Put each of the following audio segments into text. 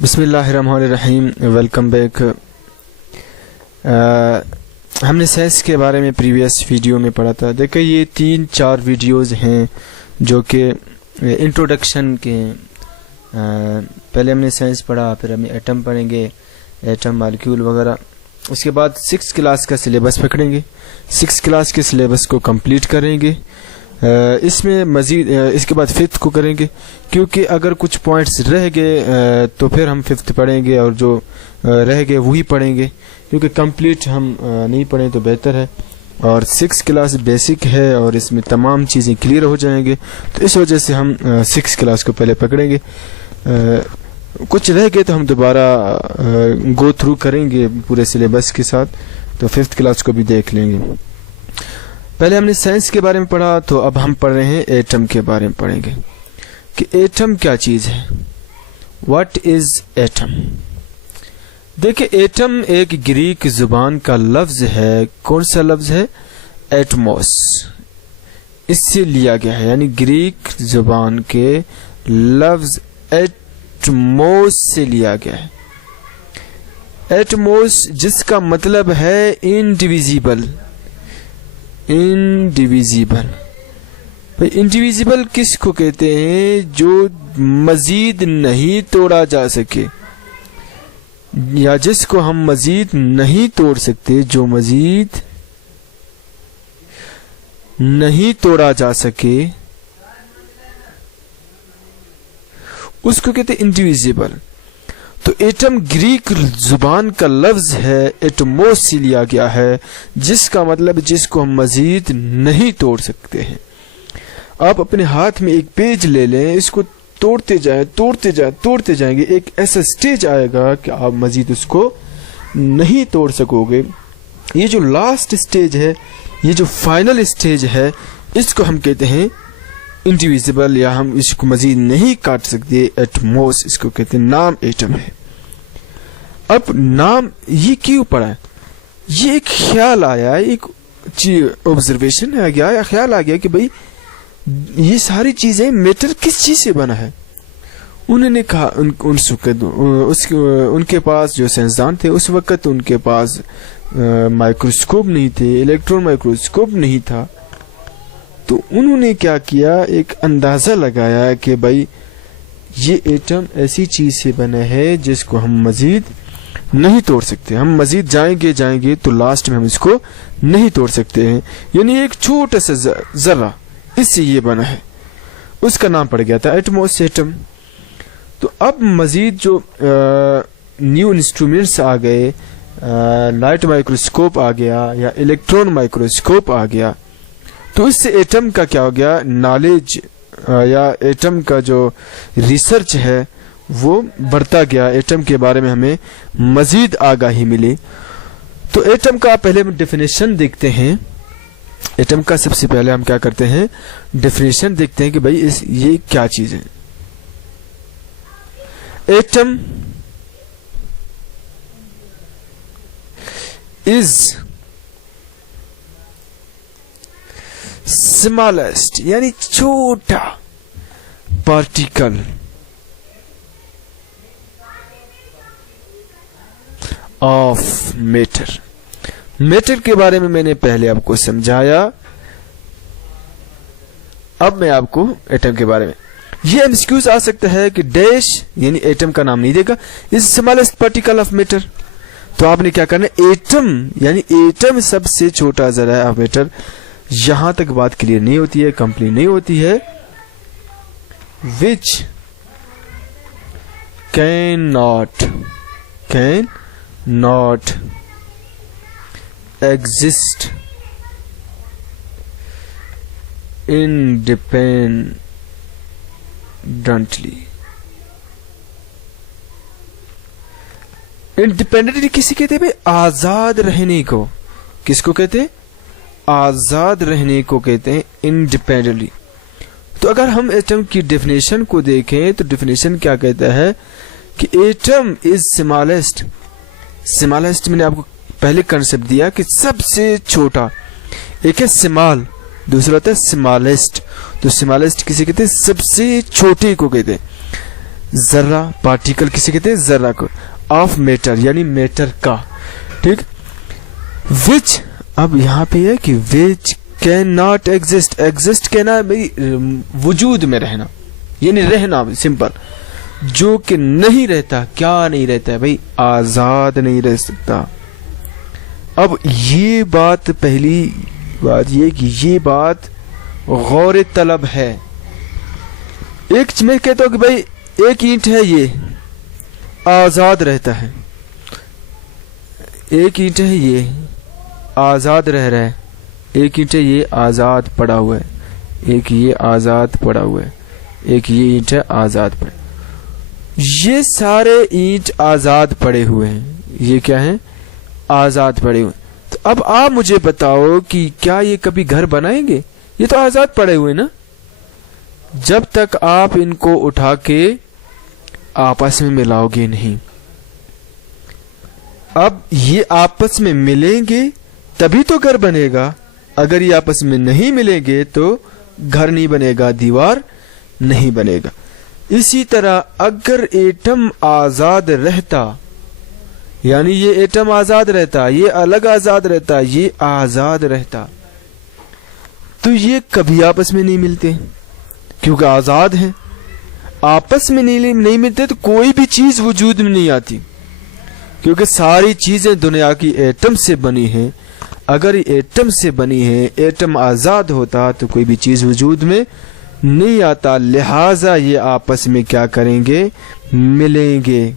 بسم اللہ الرحمن الرحیم. Welcome back. ہم نے سائنس کے بارے میں پریویس ویڈیو میں پڑھا تھا. دیکھیں یہ 3-4 ویڈیوز ہیں جو کہ انٹروڈکشن کے ہیں. پہلے ہم نے سائنس پڑھا, پھر ہم ایٹم پڑھیں گے, ایٹم مالیکیول وغیرہ. اس کے بعد 6 کلاس کا سلیبس پکڑیں گے, 6 کلاس کے سلیبس کو کمپلیٹ کریں گے. اس میں مزید اس کے بعد 5th کو کریں گے, کیونکہ اگر کچھ پوائنٹس رہ گئے تو پھر ہم 5th پڑھیں گے, اور جو رہ گئے وہی پڑھیں گے, کیونکہ کمپلیٹ ہم نہیں پڑھیں تو بہتر ہے. اور 6 کلاس بیسک ہے اور اس میں تمام چیزیں کلیئر ہو جائیں گے, تو اس وجہ سے ہم 6 کلاس کو پہلے پکڑیں گے. کچھ رہ گئے تو ہم دوبارہ گو تھرو کریں گے پورے سلیبس کے ساتھ, تو 5th کلاس کو بھی دیکھ لیں گے. پہلے ہم نے سائنس کے بارے میں پڑھا, تو اب ہم پڑھ رہے ہیں ایٹم کے بارے میں پڑھیں گے کہ ایٹم کیا چیز ہے. What is atom? دیکھیں ایٹم ایک گریک زبان کا لفظ ہے. کون سا لفظ ہے؟ ایٹموس. اس سے لیا گیا ہے, یعنی گریک زبان کے لفظ ایٹموس سے لیا گیا ہے. ایٹموس جس کا مطلب ہے انڈیویزیبل. انڈیویزیبل انڈیویزیبل کس کو کہتے ہیں؟ جو مزید نہیں توڑا جا سکے, یا جس کو ہم مزید نہیں توڑ سکتے, جو مزید نہیں توڑا جا سکے اس کو کہتے ہیں انڈیویزیبل. تو ایٹم گریک زبان کا لفظ ہے, ایٹموس سے لیا گیا ہے, جس کا مطلب جس کو ہم مزید نہیں توڑ سکتے ہیں. آپ اپنے ہاتھ میں ایک پیج لے لیں, اس کو توڑتے جائیں گے, ایک ایسا سٹیج آئے گا کہ آپ مزید اس کو نہیں توڑ سکو گے. یہ جو لاسٹ سٹیج ہے, یہ جو فائنل سٹیج ہے, اس کو ہم کہتے ہیں انڈیویزیبل, یا ہم اس کو مزید نہیں کاٹ سکتے. ایٹموس اس کو کہتے ہیں. نام ایٹم ہے. اب نام یہ کیوں پڑا ہے؟ یہ ایک خیال آیا, ایک آبزرویشن آ گیا, یا خیال آ گیا کہ بھئی یہ ساری چیزیں میٹر کس چیز سے بنا ہے. انہوں نے کہا ان کے پاس جو سائنسدان تھے اس وقت ان کے پاس مائکروسکوپ نہیں تھے, الیکٹرون مائکروسکوپ نہیں تھا. تو انہوں نے کیا کیا, ایک اندازہ لگایا کہ بھائی یہ ایٹم ایسی چیز سے بنا ہے جس کو ہم مزید نہیں توڑ سکتے. ہم مزید جائیں گے تو لاسٹ میں ہم اس کو نہیں توڑ سکتے ہیں. یعنی ایک چھوٹا سا ذرہ اس سے یہ بنا ہے, اس کا نام پڑ گیا تھا ایٹموس, ایٹم. تو اب مزید جو نیو انسٹرومنٹس آ گئے, لائٹ مائکروسکوپ آ گیا یا الیکٹرون مائکروسکوپ آ گیا, تو اس سے ایٹم کا کیا ہو گیا, نالج یا ایٹم کا جو ریسرچ ہے وہ بڑھتا گیا. ایٹم کے بارے میں ہمیں مزید آگاہی ملی. تو ایٹم کا پہلے ہم ڈیفینیشن دیکھتے ہیں. ایٹم کا سب سے پہلے ہم کیا کرتے ہیں, ڈیفینیشن دیکھتے ہیں کہ بھئی یہ کیا چیز ہے. ایٹم از smallest یعنی چھوٹا پارٹیکل آف میٹر. میٹر کے بارے میں نے پہلے آپ کو سمجھایا, اب میں آپ کو ایٹم کے بارے میں. یہ ایمسکیوز آ سکتا ہے کہ ڈیش یعنی ایٹم کا نام نہیں دے گا, از smallest particle of matter. تو آپ نے کیا کرنا ہے, ایٹم یعنی ایٹم سب سے چھوٹا ذرہ آف میٹر. یہاں تک بات کلیئر نہیں ہوتی ہے, کمپلیٹ نہیں ہوتی ہے. which cannot exist independently. Independently کسی کہتے ہیں بھائی آزاد رہنے کو. کس کو کہتے ہیں؟ آزاد رہنے کو کہتے ہیں انڈیپینڈنٹلی. تو اگر ہم ایٹم کی ڈیفینیشن کو دیکھیں تو ڈیفینیشن کیا کہتا ہے کہ ایٹم از اسمالسٹ. اسمالسٹ میں نے آپ کو پہلے کنسپٹ دیا کہ سب سے چھوٹا. ایک ہے اسمال, دوسرا ہوتا ہے اسمالسٹ. تو اسمالسٹ کسی کہتے ہیں؟ سب سے چھوٹے کو کہتے ہیں. ذرہ، پارٹیکل کسے کہتے ہیں؟ ذرہ کو. آف میٹر یعنی میٹر کا. ٹھیک. وچ اب یہاں پہ ہے کہ وچ کین ناٹ ایگزسٹ کہنا بھائی وجود میں رہنا یعنی رہنا سمپل. جو کہ نہیں رہتا. کیا نہیں رہتا ہے بھائی؟ آزاد نہیں رہ سکتا. اب یہ بات، پہلی بات یہ کہ یہ بات غور طلب ہے. ایک میں کہتا ہوں کہ بھائی ایک اینٹ ہے یہ آزاد رہتا ہے، ایک اینٹ ہے یہ آزاد رہ رہا ہے، ایک اینٹ ہے یہ آزاد پڑا ہوا ہے، ایک یہ آزاد پڑا ہوا ہے، ایک یہ اینٹ ہے آزاد پڑا. یہ سارے اینٹ آزاد پڑے ہوئے ہیں. یہ کیا ہیں؟ آزاد پڑے ہوئے. تو اب آپ مجھے بتاؤ کہ کیا یہ کبھی گھر بنائیں گے؟ یہ تو آزاد پڑے ہوئے نا. جب تک آپ ان کو اٹھا کے آپس میں ملاؤ گے نہیں. اب یہ آپس میں ملیں گے تبھی تو گھر بنے گا. اگر یہ آپس میں نہیں ملیں گے تو گھر نہیں بنے گا، دیوار نہیں بنے گا. اسی طرح اگر ایٹم آزاد رہتا، یعنی یہ ایٹم آزاد رہتا، یہ الگ آزاد رہتا، یہ آزاد رہتا، تو یہ کبھی آپس میں نہیں ملتے کیونکہ آزاد ہیں. آپس میں نہیں ملتے تو کوئی بھی چیز وجود میں نہیں آتی کیونکہ ساری چیزیں دنیا کی ایٹم سے بنی ہیں. اگر ایٹم سے بنی ہے، ایٹم آزاد ہوتا تو کوئی بھی چیز وجود میں نہیں آتا. لہذا یہ آپس میں کیا کریں گے؟ ملیں گے.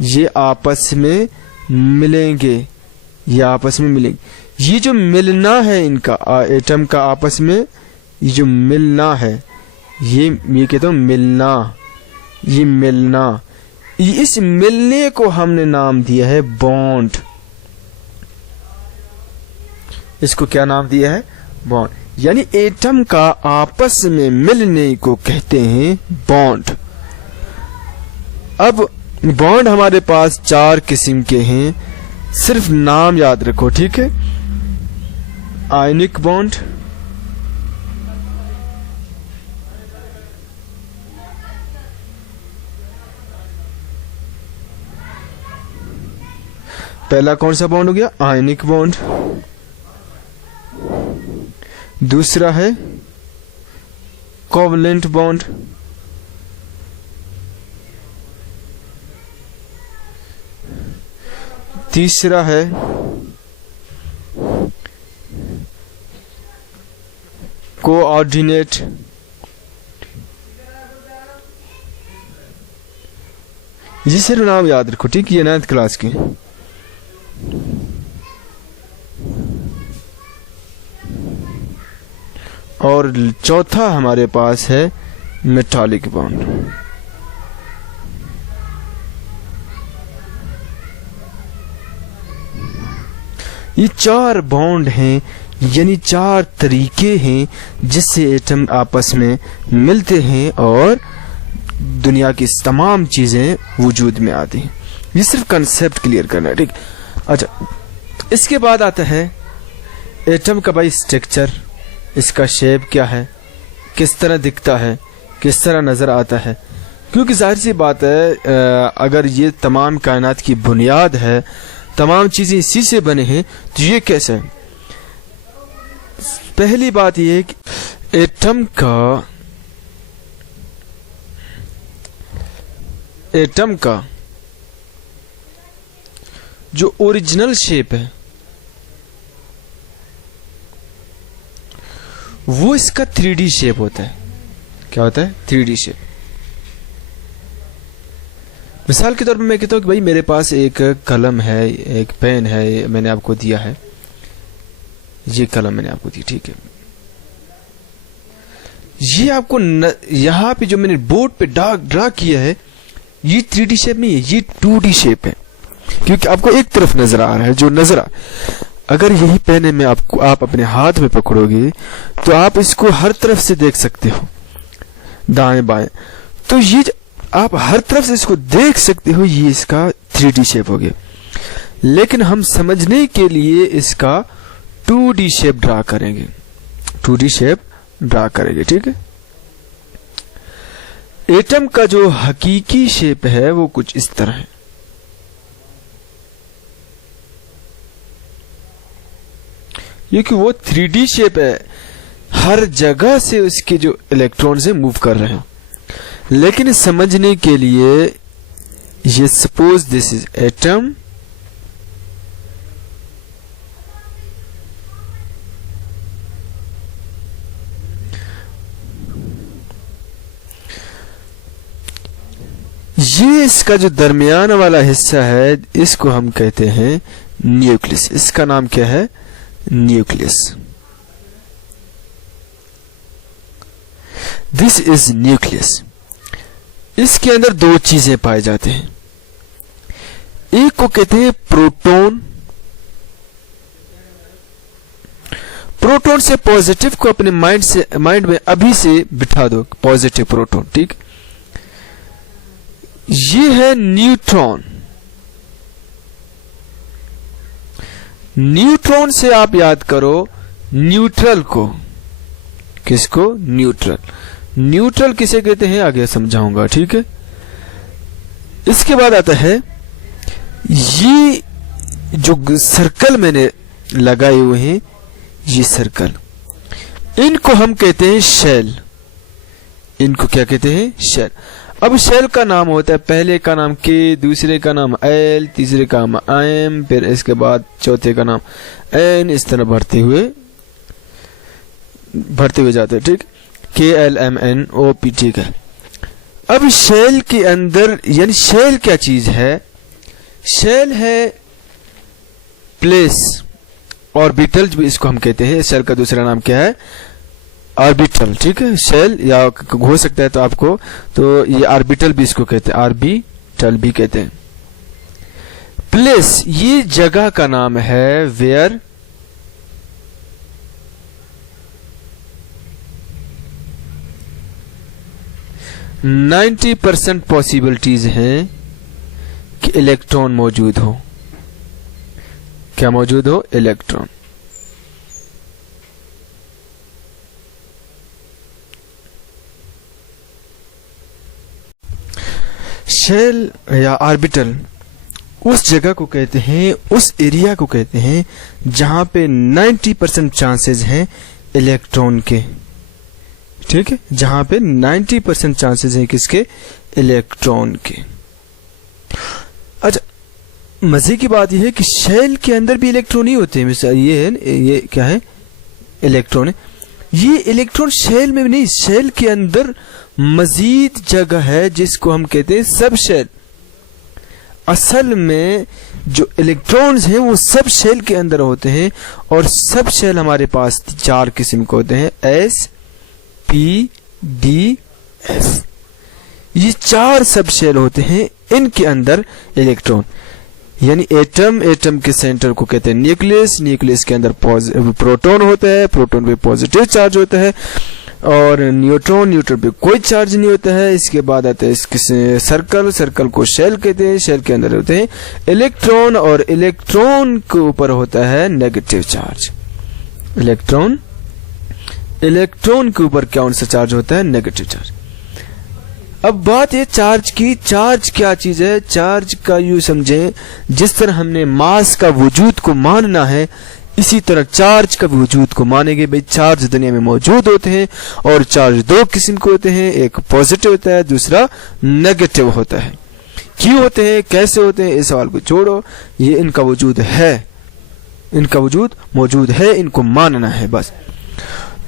یہ آپس میں ملیں گے، یہ آپس میں ملیں گے. یہ جو ملنا ہے ان کا، ایٹم کا آپس میں یہ جو ملنا ہے، یہ کہتا ہوں ملنا، یہ ملنا، اس ملنے کو ہم نے نام دیا ہے بانڈ. اس کو کیا نام دیا ہے؟ بانڈ. یعنی ایٹم کا آپس میں ملنے کو کہتے ہیں بانڈ. اب بانڈ ہمارے پاس 4 قسم کے ہیں، صرف نام یاد رکھو. ٹھیک ہے؟ آئنک بانڈ، پہلا کون سا بانڈ ہو گیا؟ Ionic bond. دوسرا ہے کوولنٹ بانڈ. تیسرا ہے کوآرڈینیٹ. جی صرف نام یاد رکھو. ٹھیک، یہ 9th کلاس کی. اور چوتھا ہمارے پاس ہے میٹالک بانڈ. یہ 4 بانڈ ہیں، یعنی 4 طریقے ہیں جس سے ایٹم آپس میں ملتے ہیں اور دنیا کی تمام چیزیں وجود میں آتی ہیں. یہ صرف کنسپٹ کلیئر کرنا ہے. ٹھیک. اچھا، اس کے بعد آتا ہے ایٹم کا بھائی اسٹرکچر. اس کا شیپ کیا ہے، کس طرح دکھتا ہے، کس طرح نظر آتا ہے. کیونکہ ظاہر سی بات ہے اگر یہ تمام کائنات کی بنیاد ہے، تمام چیزیں اسی سے بنے ہیں، تو یہ کیسے ہے؟ پہلی بات یہ ہے کہ ایٹم کا جو اوریجنل شیپ ہے وہ اس کا 3D شیپ ہوتا ہے. کیا ہوتا ہے؟ 3D shape. مثال کے طور پر میں کہتا ہوں کہ بھائی میرے پاس ایک قلم ہے، ایک پین ہے، میں نے آپ کو دیا ہے، یہ قلم میں نے آپ کو دی. ٹھیک ہے، یہ آپ کو یہاں پہ جو میں نے بورڈ پہ ڈرا کیا ہے یہ 3D شیپ نہیں ہے، یہ 2D شیپ ہے. کیونکہ آپ کو ایک طرف نظر آ رہا ہے جو نظر اگر یہی پین میں آپ اپنے ہاتھ میں پکڑو گے تو آپ اس کو ہر طرف سے دیکھ سکتے ہو، دائیں بائیں. تو یہ آپ ہر طرف سے اس کو دیکھ سکتے ہو، یہ اس کا 3D شیپ ہو گیا. لیکن ہم سمجھنے کے لیے اس کا 2D شیپ ڈرا کریں گے، 2D شیپ ڈرا کریں گے. ٹھیک ہے، ایٹم کا جو حقیقی شیپ ہے وہ کچھ اس طرح ہے. کیونکہ وہ 3D شیپ ہے, ہر جگہ سے اس کے جو الیکٹرونز ہیں موو کر رہے ہیں. لیکن سمجھنے کے لیے یہ سپوز دس از ایٹم, یہ اس کا جو درمیان والا حصہ ہے اس کو ہم کہتے ہیں نیوکلس. اس کا نام کیا ہے؟ نیوکلس. دس از نیوکلس. اس کے اندر دو چیزیں پائے جاتے ہیں. ایک کو کہتے ہیں پروٹون. پروٹون سے پوزیٹو کو اپنے مائنڈ میں ابھی سے بٹھا دو, پوزیٹو پروٹون. ٹھیک, یہ ہے نیوٹرون. نیوٹرون سے آپ یاد کرو نیوٹرل کو. کس کو؟ نیوٹرل. نیوٹرل کسے کہتے ہیں آگے سمجھاؤں گا. ٹھیک ہے, اس کے بعد آتا ہے یہ جو سرکل میں نے لگائے ہوئے ہیں, یہ سرکل, ان کو ہم کہتے ہیں شیل. ان کو کیا کہتے ہیں؟ شیل. اب شیل کا نام ہوتا ہے, پہلے کا نام کے, دوسرے کا نام ایل, تیسرے کا نام ایم, پھر اس کے بعد چوتھے کا نام این, اس طرح بڑھتے ہوئے جاتے ہیں. ٹھیک, کے ایل ایم این او پی. ٹھیک ہے, اب شیل کے اندر, یعنی شیل کیا چیز ہے؟ شیل ہے پلیس, آربیٹل بھی اس کو ہم کہتے ہیں. شیل کا دوسرا نام کیا ہے؟ آربیٹل. ٹھیک ہے, شیل یا ہو سکتا ہے تو آپ کو, تو یہ آربیٹل بھی اس کو کہتے ہیں, آربیٹل بھی کہتے ہیں. پلیس یہ جگہ کا نام ہے ویئر 90% پاسبلٹیز ہیں کہ الیکٹران موجود ہو. کیا موجود ہو؟ الیکٹران. شیل یا آربیٹل اس جگہ کو کہتے ہیں, اس ایریا کو کہتے ہیں جہاں پہ 90% چانسز ہیں الیکٹران کے. ٹھیک ہے, جہاں پہ 90% چانسز ہیں کس کے؟ الیکٹران کے. اچھا, مزے کی بات یہ ہے کہ شیل کے اندر بھی الیکٹران ہی ہوتے ہیں. مثال یہ کیا ہے؟ الیکٹران ہے. یہ الیکٹران شیل میں بھی نہیں, شیل کے اندر مزید جگہ ہے جس کو ہم کہتے ہیں سب شیل. اصل میں جو الیکٹرانز ہیں وہ سب شیل کے اندر ہوتے ہیں, اور سب شیل ہمارے پاس 4 قسم کے ہوتے ہیں, ایس پی ڈی ایف. یہ 4 سب شیل ہوتے ہیں, ان کے اندر الیکٹران, یعنی ایٹم کے سینٹر کو کہتے ہیں نیوکلس. نیوکلس کے اندر پروٹون ہوتا ہے, پروٹون پہ پازیٹیو چارج ہوتا ہے, اور نیوٹرون پہ کوئی چارج نہیں ہوتا ہے. اس کے بعد آتا ہے سرکل کو شیل کہتے ہیں. شیل کے اندر ہوتے ہیں الیکٹران, اور الیکٹران کے اوپر ہوتا ہے نیگیٹو چارج. الیکٹران کے اوپر کون سا چارج ہوتا ہے؟ Negative charge. اب بات ہے چارج کی. چارج کیا چیز ہے؟ چارج کا یوں سمجھیں جس طرح ہم نے ماس کا وجود کو ماننا ہے, اسی طرح چارج کا وجود کو مانیں گے. بھئی چارج دنیا میں موجود ہوتے ہیں, اور چارج 2 قسم کے ہوتے ہیں, ایک پازیٹیو ہوتا ہے, دوسرا نیگیٹو ہوتا ہے. کیوں ہوتے ہیں, کیسے ہوتے ہیں, اس سوال کو چھوڑو. یہ ان کا وجود ہے, ان کا وجود موجود ہے, ان کو ماننا ہے بس.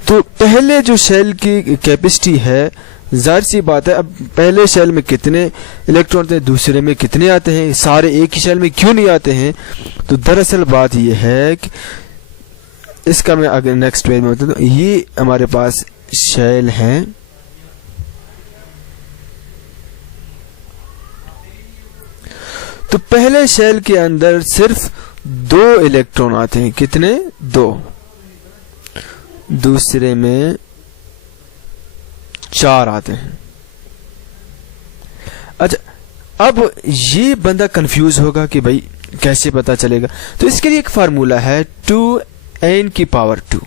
تو پہلے جو شیل کی کیپیسٹی ہے, ظاہر سی بات ہے, اب پہلے شیل میں کتنے الیکٹران آتے ہیں, دوسرے میں کتنے آتے ہیں, سارے ایک ہی شیل میں کیوں نہیں آتے ہیں؟ تو دراصل بات یہ ہے کہ اس کا میں اگر نیکسٹ پیج میں بتاتا ہوں. یہ ہمارے پاس شیل ہیں, تو پہلے شیل کے اندر صرف 2 الیکٹران آتے ہیں. کتنے؟ 2. دوسرے میں 4 آتے ہیں. اچھا, اب یہ بندہ کنفیوز ہوگا کہ بھائی کیسے پتا چلے گا. تو اس کے لیے ایک فارمولا ہے 2n کی پاور 2.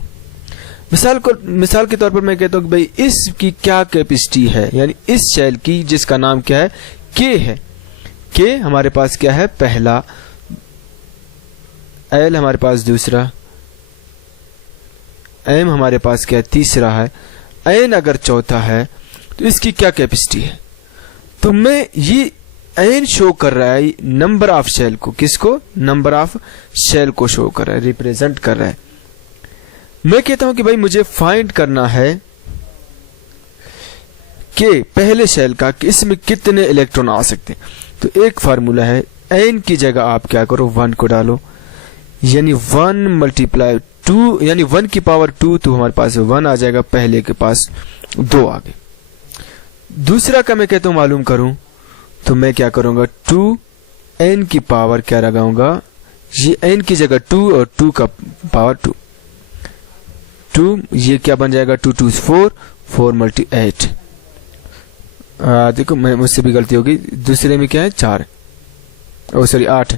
مثال کے طور پر میں کہتا ہوں کہ بھئی اس کی کیا کیپیسٹی ہے، یعنی اس شیل کی جس کا نام کیا ہے کے ہے. کے ہمارے پاس کیا ہے پہلا، ایل ہمارے پاس دوسرا، ایم ہمارے پاس کیا تیسرا ہے، این اگر چوتھا ہے تو اس کی کیا کیپیسٹی ہے. تو میں یہ این شو کر رہا ہے نمبر آف شیل کو، کس کو؟ نمبر آف شیل کو شو کر رہا ہے، ریپریزنٹ کر رہا ہے. میں کہتا ہوں کہ بھائی مجھے فائنڈ کرنا ہے کہ پہلے شیل کا کہ اس میں کتنے الیکٹرون آ سکتے ہیں. تو ایک فارمولا ہے، این کی جگہ آپ کیا کرو 1 کو ڈالو، یعنی 1 ملٹیپلائی 2، یعنی 1 کی پاور 2 تو ہمارے پاس 1 آ جائے گا، پہلے کے پاس 2 آ گئے. دوسرا کا میں کہتا ہوں معلوم کروں تو میں کیا کروں گا 2 این کی پاور کیا لگاؤں گا، یہ این کی جگہ 2 اور 2 کا پاور 2، یہ کیا بن جائے گا 2 2 4، 4 ملٹی 8. دیکھو مجھ سے بھی غلطی ہوگی، دوسرے میں کیا ہے 4 8.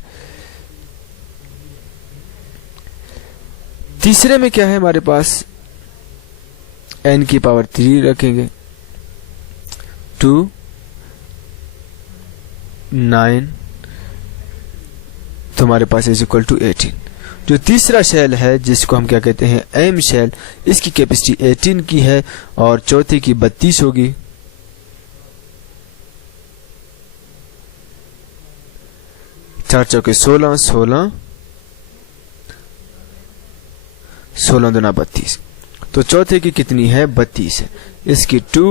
تیسرے میں کیا ہے ہمارے پاس این کی پاور 3 رکھیں گے، 2 9 تو ہمارے پاس از اکول ٹو 18. جو تیسرا شیل ہے جس کو ہم کیا کہتے ہیں ایم شیل، اس کی کیپیسٹی 18 کی ہے اور چوتھے کی 32 ہوگی. 4 چوکے 16 16 دونا 32. تو چوتھے کی کتنی ہے 32 ہے، اس کی 2